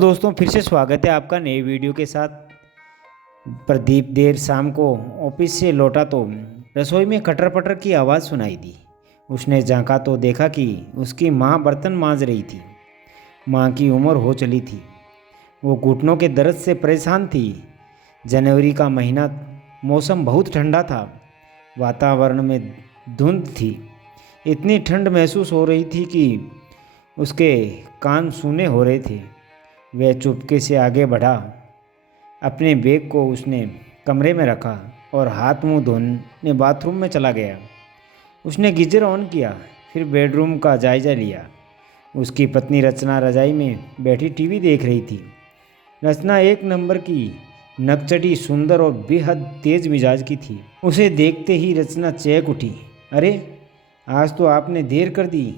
दोस्तों फिर से स्वागत है आपका नए वीडियो के साथ। प्रदीप देर शाम को ऑफिस से लौटा तो रसोई में कटर पटर की आवाज़ सुनाई दी। उसने झांका तो देखा कि उसकी माँ बर्तन मांज रही थी। माँ की उम्र हो चली थी, वो घुटनों के दर्द से परेशान थी। जनवरी का महीना, मौसम बहुत ठंडा था, वातावरण में धुंध थी। इतनी ठंड महसूस हो रही थी कि उसके कान सूने हो रहे थे। वह चुपके से आगे बढ़ा, अपने बैग को उसने कमरे में रखा और हाथ मुंह धोने बाथरूम में चला गया। उसने गीजर ऑन किया, फिर बेडरूम का जायज़ा लिया। उसकी पत्नी रचना रजाई में बैठी टीवी देख रही थी। रचना एक नंबर की नकचटी, सुंदर और बेहद तेज मिजाज की थी। उसे देखते ही रचना चहक उठी। अरे, आज तो आपने देर कर दी।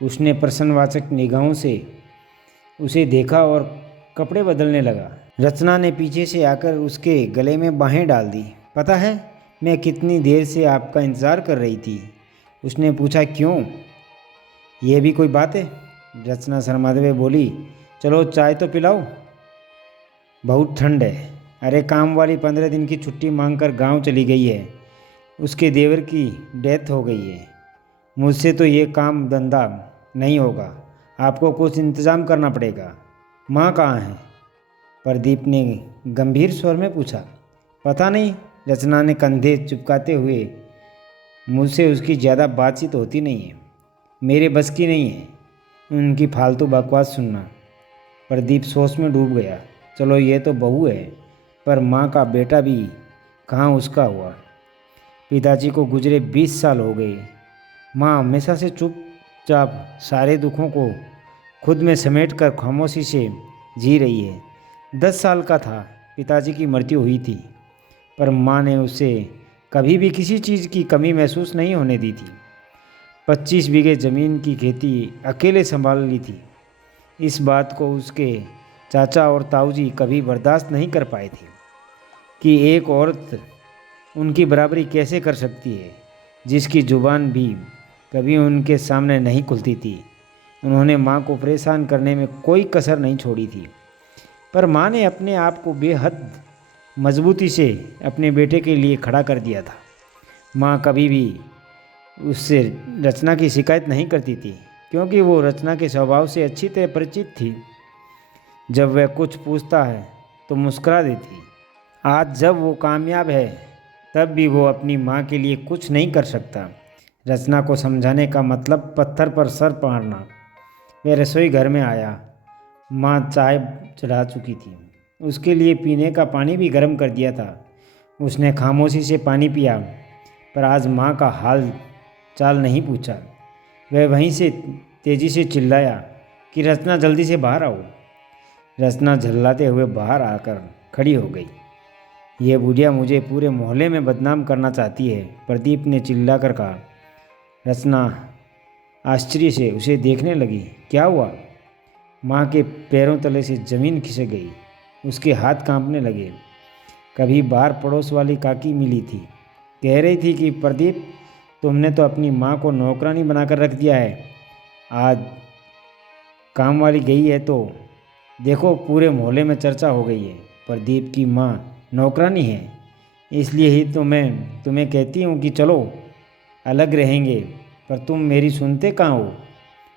उसने प्रश्नवाचक निगाहों से उसे देखा और कपड़े बदलने लगा। रचना ने पीछे से आकर उसके गले में बाहें डाल दी। पता है, मैं कितनी देर से आपका इंतज़ार कर रही थी। उसने पूछा, क्यों? यह भी कोई बात है? रचना शर्माते हुए बोली, चलो चाय तो पिलाओ, बहुत ठंड है। अरे, काम वाली 15 दिन की छुट्टी मांगकर गांव चली गई है। उसके देवर की डेथ हो गई है। मुझसे तो ये काम धंधा नहीं होगा, आपको कुछ इंतज़ाम करना पड़ेगा। माँ कहाँ है? प्रदीप ने गंभीर स्वर में पूछा। पता नहीं, रचना ने कंधे चिपकाते हुए। मुझसे उसकी ज़्यादा बातचीत होती नहीं है, मेरे बस की नहीं है उनकी फालतू बकवास सुनना। प्रदीप सोच में डूब गया। चलो ये तो बहू है, पर माँ का बेटा भी कहाँ उसका हुआ। पिताजी को गुजरे 20 साल हो गए। माँ हमेशा से चुपचाप सारे दुखों को खुद में समेटकर खामोशी से जी रही है। 10 साल का था, पिताजी की मृत्यु हुई थी, पर माँ ने उसे कभी भी किसी चीज़ की कमी महसूस नहीं होने दी थी। 25 बीघे ज़मीन की खेती अकेले संभाल ली थी। इस बात को उसके चाचा और ताऊजी कभी बर्दाश्त नहीं कर पाए थे कि एक औरत उनकी बराबरी कैसे कर सकती है, जिसकी जुबान भी कभी उनके सामने नहीं खुलती थी। उन्होंने माँ को परेशान करने में कोई कसर नहीं छोड़ी थी, पर माँ ने अपने आप को बेहद मजबूती से अपने बेटे के लिए खड़ा कर दिया था। माँ कभी भी उससे रचना की शिकायत नहीं करती थी, क्योंकि वो रचना के स्वभाव से अच्छी तरह परिचित थी। जब वह कुछ पूछता है तो मुस्कुरा देती। आज जब वो कामयाब है, तब भी वो अपनी माँ के लिए कुछ नहीं कर सकता। रचना को समझाने का मतलब पत्थर पर सर मारना। वह रसोई घर में आया। माँ चाय चढ़ा चुकी थी। उसके लिए पीने का पानी भी गर्म कर दिया था। उसने खामोशी से पानी पिया, पर आज माँ का हाल चाल नहीं पूछा। वह वहीं से तेज़ी से चिल्लाया कि रचना, जल्दी से बाहर आओ। रचना झल्लाते हुए बाहर आकर खड़ी हो गई। यह बुढ़िया मुझे पूरे मोहल्ले में बदनाम करना चाहती है, प्रदीप ने चिल्लाकर कहा। रचना आश्चर्य से उसे देखने लगी। क्या हुआ? माँ के पैरों तले से ज़मीन खिसक गई। उसके हाथ कांपने लगे। कभी बाहर पड़ोस वाली काकी मिली थी, कह रही थी कि प्रदीप, तुमने तो अपनी माँ को नौकरानी बनाकर रख दिया है। आज काम वाली गई है तो देखो, पूरे मोहल्ले में चर्चा हो गई है। प्रदीप की माँ नौकरानी है, इसलिए ही तो मैं तुम्हें कहती हूँ कि चलो अलग रहेंगे, पर तुम मेरी सुनते कहाँ हो।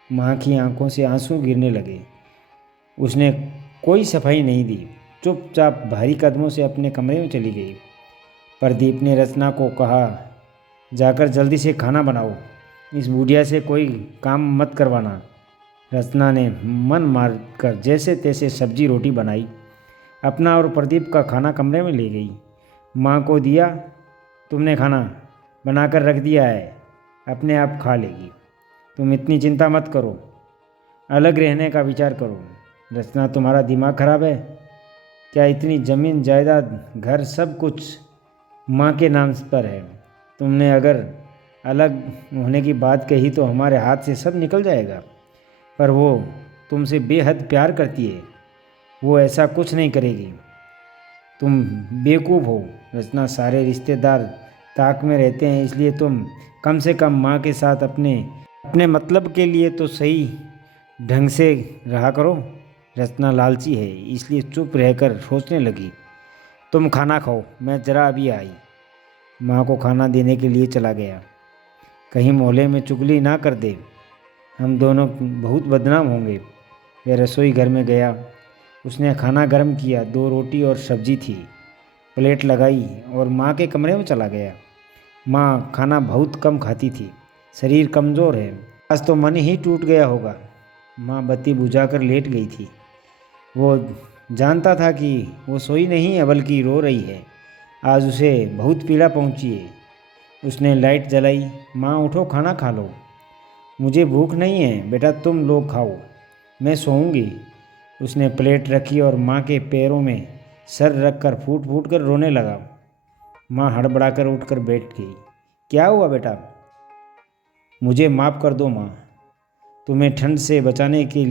माँ की आंखों से आंसू गिरने लगे। उसने कोई सफाई नहीं दी, चुपचाप भारी कदमों से अपने कमरे में चली गई। प्रदीप ने रचना को कहा, जाकर जल्दी से खाना बनाओ, इस बुढ़िया से कोई काम मत करवाना। रचना ने मन मार कर जैसे तैसे सब्जी रोटी बनाई, अपना और प्रदीप का खाना कमरे में ले गई। माँ को दिया, तुमने खाना बनाकर रख दिया है, अपने आप खा लेगी, तुम इतनी चिंता मत करो, अलग रहने का विचार करो। रचना, तुम्हारा दिमाग खराब है क्या? इतनी ज़मीन जायदाद घर सब कुछ माँ के नाम पर है। तुमने अगर अलग होने की बात कही तो हमारे हाथ से सब निकल जाएगा। पर वो तुमसे बेहद प्यार करती है, वो ऐसा कुछ नहीं करेगी। तुम बेवकूफ़ हो रचना, सारे रिश्तेदार ताक में रहते हैं, इसलिए तुम कम से कम माँ के साथ अपने अपने मतलब के लिए तो सही ढंग से रहा करो। रचना लालची है, इसलिए चुप रहकर सोचने लगी। तुम खाना खाओ, मैं जरा अभी आई। माँ को खाना देने के लिए चला गया। कहीं मोहल्ले में चुगली ना कर दे, हम दोनों बहुत बदनाम होंगे। वह रसोई घर में गया। उसने खाना गर्म किया। 2 रोटी और सब्जी थी। प्लेट लगाई और माँ के कमरे में चला गया। माँ खाना बहुत कम खाती थी, शरीर कमज़ोर है, आज तो मन ही टूट गया होगा। माँ बत्ती बुझाकर लेट गई थी। वो जानता था कि वो सोई नहीं है बल्कि रो रही है। आज उसे बहुत पीड़ा पहुंची है। उसने लाइट जलाई। माँ उठो, खाना खा लो। मुझे भूख नहीं है बेटा, तुम लोग खाओ, मैं सोऊंगी। उसने प्लेट रखी और माँ के पैरों में सर रखकर फूट फूट कर रोने लगा। माँ हड़बड़ाकर उठकर बैठ गई। क्या हुआ बेटा? मुझे माफ़ कर दो माँ, तुम्हें ठंड से बचाने के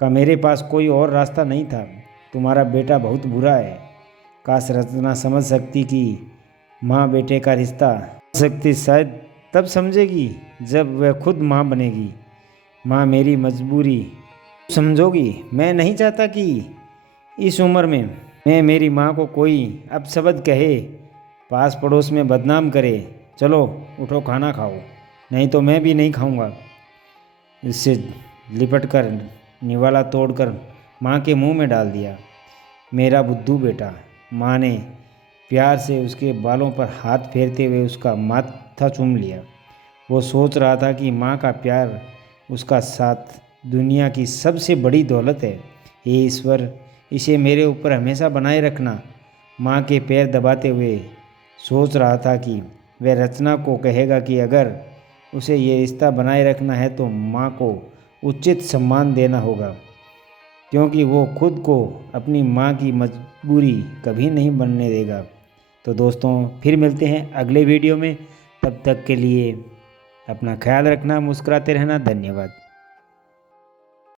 का मेरे पास कोई और रास्ता नहीं था। तुम्हारा बेटा बहुत बुरा है। काश रचना समझ सकती कि माँ बेटे का रिश्ता सकती, शायद तब समझेगी जब वह खुद माँ बनेगी। माँ मेरी मजबूरी समझोगी। मैं नहीं चाहता कि इस उम्र में मैं मेरी माँ को कोई अपशब्द कहे, पास पड़ोस में बदनाम करे। चलो उठो, खाना खाओ, नहीं तो मैं भी नहीं खाऊंगा। इससे लिपट कर निवाला तोड़कर माँ के मुंह में डाल दिया। मेरा बुद्धू बेटा। माँ ने प्यार से उसके बालों पर हाथ फेरते हुए उसका माथा चूम लिया। वो सोच रहा था कि माँ का प्यार, उसका साथ दुनिया की सबसे बड़ी दौलत है। हे ईश्वर, इसे मेरे ऊपर हमेशा बनाए रखना। माँ के पैर दबाते हुए सोच रहा था कि वह रचना को कहेगा कि अगर उसे ये रिश्ता बनाए रखना है तो माँ को उचित सम्मान देना होगा, क्योंकि वो खुद को अपनी माँ की मजबूरी कभी नहीं बनने देगा। तो दोस्तों, फिर मिलते हैं अगले वीडियो में। तब तक के लिए अपना ख्याल रखना, मुस्कुराते रहना। धन्यवाद।